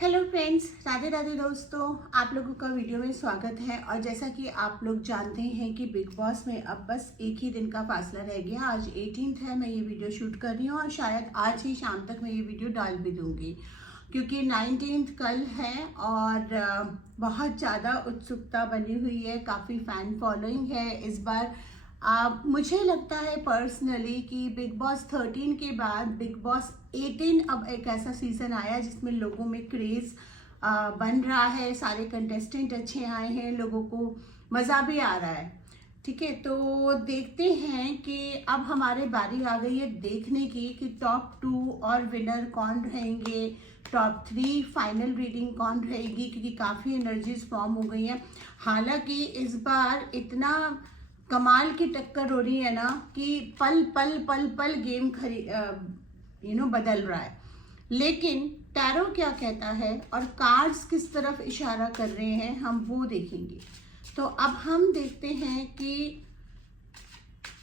Hello friends, Radhe Radhe दोस्तों, आप लोगों का वीडियो में स्वागत है। और जैसा कि आप लोग जानते हैं कि बिग बॉस में अब बस एक ही दिन का फासला रह गया। आज 18th है, मैं ये वीडियो शूट कर रही हूँ और शायद आज ही शाम तक मैं ये वीडियो डाल भी दूँगी क्योंकि 19th कल है और बहुत ज़्यादा उत्सुकता बनी हुई है, काफ़ी फ़ैन फॉलोइंग है इस बार। मुझे लगता है पर्सनली कि बिग बॉस 13 के बाद बिग बॉस 18 अब एक ऐसा सीज़न आया जिसमें लोगों में क्रेज़ बन रहा है। सारे कंटेस्टेंट अच्छे आए हैं, लोगों को मज़ा भी आ रहा है। ठीक है, तो देखते हैं कि अब हमारे बारी आ गई है देखने की कि टॉप 2 और विनर कौन रहेंगे, टॉप 3 फाइनल रीडिंग कौन रहेगी, क्योंकि काफ़ी एनर्जीज फॉर्म हो गई हैं। हालांकि इस बार इतना कमाल की टक्कर हो रही है ना कि पल पल पल पल गेम बदल रहा है। लेकिन टैरो क्या कहता है और कार्ड्स किस तरफ इशारा कर रहे हैं, हम वो देखेंगे। तो अब हम देखते हैं कि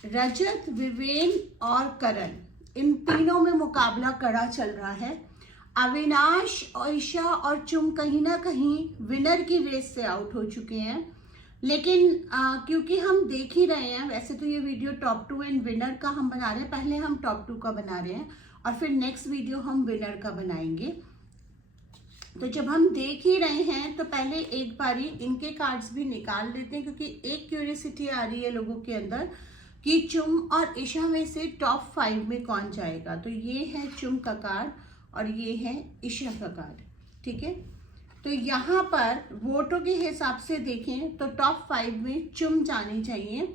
रजत, विवेन और करण, इन तीनों में मुकाबला कड़ा चल रहा है। अविनाश, ईशा और चुम कहीं ना कहीं विनर की रेस से आउट हो चुके हैं। लेकिन क्योंकि हम देख ही रहे हैं, वैसे तो ये वीडियो टॉप 2 एंड विनर का हम बना रहे हैं, पहले हम टॉप 2 का बना रहे हैं और फिर नेक्स्ट वीडियो हम विनर का बनाएंगे। तो जब हम देख ही रहे हैं तो पहले एक बारी इनके कार्ड्स भी निकाल देते हैं, क्योंकि एक क्यूरियोसिटी आ रही है लोगों के अंदर कि चुम और ईशा में से टॉप 5 में कौन जाएगा। तो ये है चुम का कार्ड और ये है ईशा का कार्ड। ठीक है, तो यहाँ पर वोटों के हिसाब से देखें तो टॉप 5 में चुम जानी चाहिए।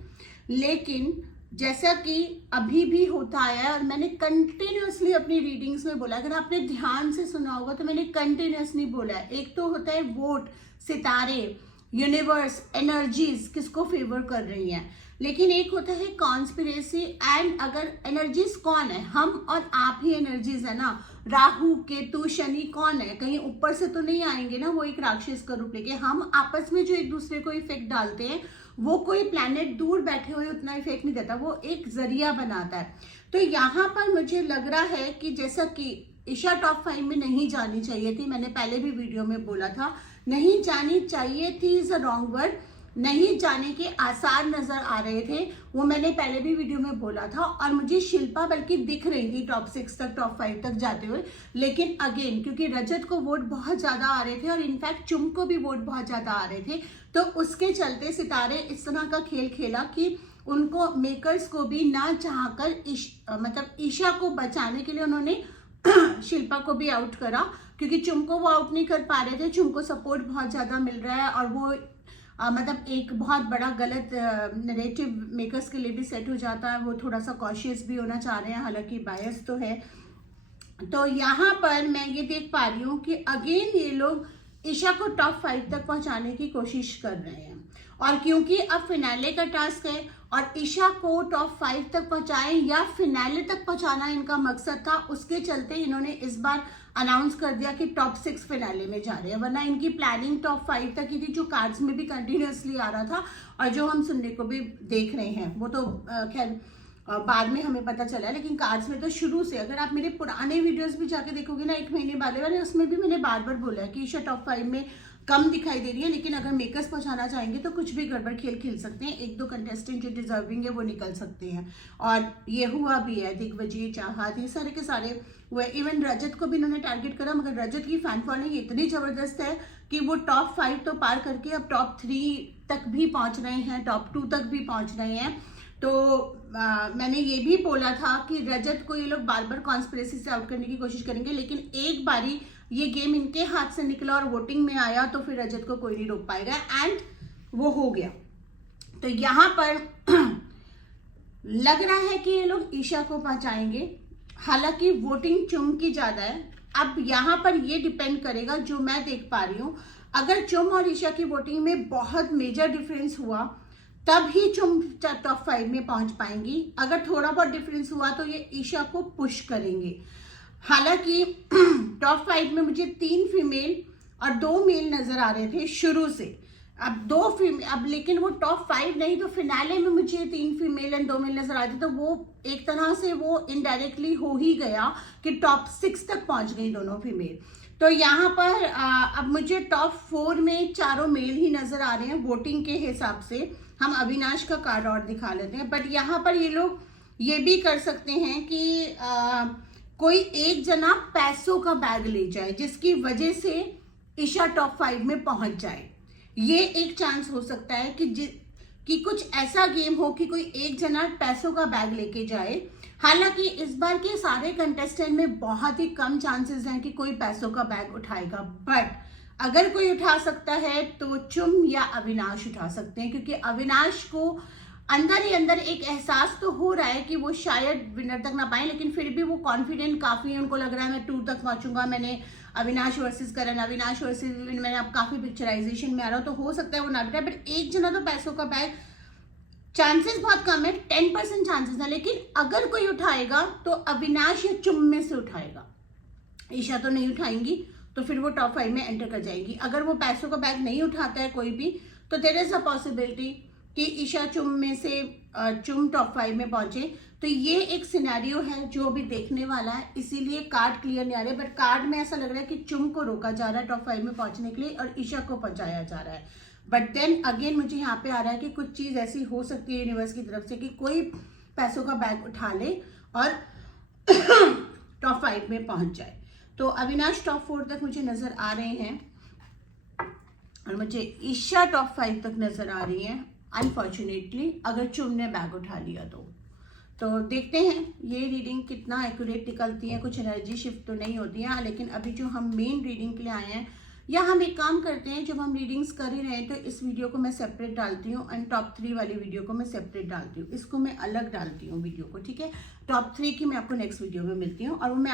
लेकिन जैसा कि अभी भी होता आया है और मैंने कंटिन्यूसली अपनी रीडिंग्स में बोला, अगर आपने ध्यान से सुना होगा तो मैंने कंटिन्यूसली बोला है, एक तो होता है वोट, सितारे, यूनिवर्स, एनर्जीज किसको फेवर कर रही हैं, लेकिन एक होता है कॉन्स्पिरेसी। एंड अगर एनर्जीज कौन है, हम और आप ही एनर्जीज है ना। राहु, केतु, शनि कौन है, कहीं ऊपर से तो नहीं आएंगे ना, वो एक राक्षस का रूप लेके। हम आपस में जो एक दूसरे को इफेक्ट डालते हैं वो कोई प्लैनेट दूर बैठे हुए उतना इफेक्ट नहीं देता, वो एक जरिया बनाता है। तो यहाँ पर मुझे लग रहा है कि जैसा कि ईशा टॉप 5 में नहीं जानी चाहिए थी, मैंने पहले भी वीडियो में बोला था, नहीं जानी चाहिए थी इज अ रॉन्ग वर्ड, नहीं जाने के आसार नजर आ रहे थे, वो मैंने पहले भी वीडियो में बोला था। और मुझे शिल्पा बल्कि दिख रही थी टॉप 6 तक, टॉप 5 तक जाते हुए। लेकिन अगेन क्योंकि रजत को वोट बहुत ज्यादा आ रहे थे और इनफैक्ट चुम को भी वोट बहुत ज्यादा आ रहे थे, तो उसके चलते सितारे इस तरह का खेल खेला कि उनको मेकर्स को भी ना चाहकर ईशा को बचाने के लिए उन्होंने शिल्पा को भी आउट करा, क्योंकि चुम को वो आउट नहीं कर पा रहे थे। चुम को सपोर्ट बहुत ज्यादा मिल रहा है और वो एक बहुत बड़ा गलत नैरेटिव मेकर्स के लिए भी सेट हो जाता है। वो थोड़ा सा कॉशियस भी होना चाह रहे हैं, हालांकि बायस तो है। तो यहाँ पर मैं ये देख पा रही हूँ कि अगेन ये लोग ईशा को टॉप 5 तक पहुंचाने की कोशिश कर रहे हैं। और क्योंकि अब फिनाले का टास्क है और ईशा को टॉप 5 तक पहुंचाए या फिनाले तक पहुंचाना इनका मकसद था, उसके चलते इन्होंने इस बार अनाउंस कर दिया कि टॉप 6 फिनाले में जा रहे हैं। वरना इनकी प्लानिंग टॉप 5 तक ही थी, जो कार्ड्स में भी कंटिन्यूसली आ रहा था और जो हम सुनने को भी देख रहे हैं। वो तो खैर बाद में हमें पता चला, लेकिन कार्ड्स में तो शुरू से, अगर आप मेरे पुराने वीडियोस भी जाके देखोगे ना, 1 महीने वाले उसमें भी मैंने बार बार बोला है कि ईशा टॉप 5 में कम दिखाई दे रही है। लेकिन अगर मेकर्स पहुंचाना चाहेंगे तो कुछ भी गड़बड़ खेल खेल सकते हैं, 1-2 कंटेस्टेंट जो डिजर्विंग है वो निकल सकते हैं। और ये हुआ भी है, दिग्विजय, चाहत, ये सारे के सारे हुए। इवन रजत को भी इन्होंने टारगेट करा, मगर रजत की फैन फॉलोइंग इतनी जबरदस्त है कि वो टॉप 5 तो पार करके अब टॉप 3 तक भी पहुंच रहे हैं, टॉप 2 तक भी पहुंच रहे हैं। तो मैंने ये भी बोला था कि रजत को ये लोग बार बार कॉन्स्पिरेसी से आउट करने की कोशिश करेंगे, लेकिन एक बारी ये गेम इनके हाथ से निकला और वोटिंग में आया तो फिर रजत को कोई नहीं रोक पाएगा, एंड वो हो गया। तो यहाँ पर लग रहा है कि ये लोग ईशा को पहुंचाएंगे, हालांकि वोटिंग चुम की ज्यादा है। अब यहाँ पर ये डिपेंड करेगा, जो मैं देख पा रही हूँ, अगर चुम और ईशा की वोटिंग में बहुत मेजर डिफरेंस हुआ तब ही चुम टॉप 5 में पहुंच पाएंगी। अगर थोड़ा बहुत डिफरेंस हुआ तो ये ईशा को पुश करेंगे। हालांकि टॉप 5 में मुझे 3 फीमेल और 2 मेल नजर आ रहे थे शुरू से, अब 2 फीमेल, अब लेकिन वो टॉप 5 नहीं, तो फिनाले में मुझे 3 फीमेल एंड 2 मेल नजर आ रहे थे। तो वो एक तरह से वो इनडायरेक्टली हो ही गया कि टॉप 6 तक पहुंच गई दोनों फीमेल। तो यहाँ पर अब मुझे टॉप 4 में चारों मेल ही नजर आ रहे हैं। वोटिंग के हिसाब से हम अविनाश का कार्ड और दिखा लेते हैं, बट यहाँ पर ये लोग ये भी कर सकते हैं कि कोई एक जना पैसों का बैग ले जाए जिसकी वजह से ईशा टॉप 5 में पहुंच जाए। ये एक चांस हो सकता है कि कुछ ऐसा गेम हो कि कोई एक जना पैसों का बैग लेके जाए। हालांकि इस बार के सारे कंटेस्टेंट में बहुत ही कम चांसेस हैं कि कोई पैसों का बैग उठाएगा, बट अगर कोई उठा सकता है तो चुम या अविनाश उठा सकते हैं, क्योंकि अविनाश को अंदर ही अंदर एक एहसास तो हो रहा है कि वो शायद विनर तक ना पाए, लेकिन फिर भी वो कॉन्फिडेंट काफी है। उनको लग रहा है मैं 2 तक पहुंचूंगा। मैंने अविनाश वर्सेस करण, अविनाश वर्सेस विन, मैंने अब काफी पिक्चराइजेशन में आ रहा हूं, तो हो सकता है वो ना बिठाए, बट एक जना तो पैसों का बैग चांसेस बहुत कम है, 10% चांसेस है, लेकिन अगर कोई उठाएगा तो अविनाश या चुम में से उठाएगा। ईशा तो नहीं उठाएंगी, तो फिर वो टॉप 5 में एंटर कर जाएगी। अगर वो पैसों का बैग नहीं उठाता है कोई भी, तो देयर इज अ पॉसिबिलिटी कि ईशा चुम में से चुम टॉप 5 में पहुंचे। तो ये एक सिनेरियो है जो अभी देखने वाला है, इसीलिए कार्ड क्लियर नहीं आ रहे, बट कार्ड में ऐसा लग रहा है कि चुम को रोका जा रहा है टॉप 5 में पहुंचने के लिए और ईशा को पहुंचाया जा रहा है। बट देन अगेन मुझे यहाँ पे आ रहा है कि कुछ चीज ऐसी हो सकती है यूनिवर्स की तरफ से कि कोई पैसों का बैग उठा ले और टॉप 5 में पहुंच जाए। तो अविनाश टॉप 4 तक मुझे नजर आ रहे हैं और मुझे ईशा टॉप 5 तक नजर आ रही है, अनफॉर्चुनेटली, अगर चुम ने बैग उठा लिया तो देखते हैं ये रीडिंग कितना एक्यूरेट निकलती है। कुछ एनर्जी शिफ्ट तो नहीं होती है, लेकिन अभी जो हम मेन रीडिंग के लिए आए हैं, या हम एक काम करते हैं, जब हम रीडिंग्स कर ही रहे हैं तो इस वीडियो को मैं सेपरेट डालती हूँ एंड टॉप 3 वाली वीडियो को मैं सेपरेट डालती हूँ, इसको मैं अलग डालती हूँ वीडियो को, ठीक है। टॉप 3 की मैं आपको नेक्स्ट वीडियो में मिलती हूँ और वो मैं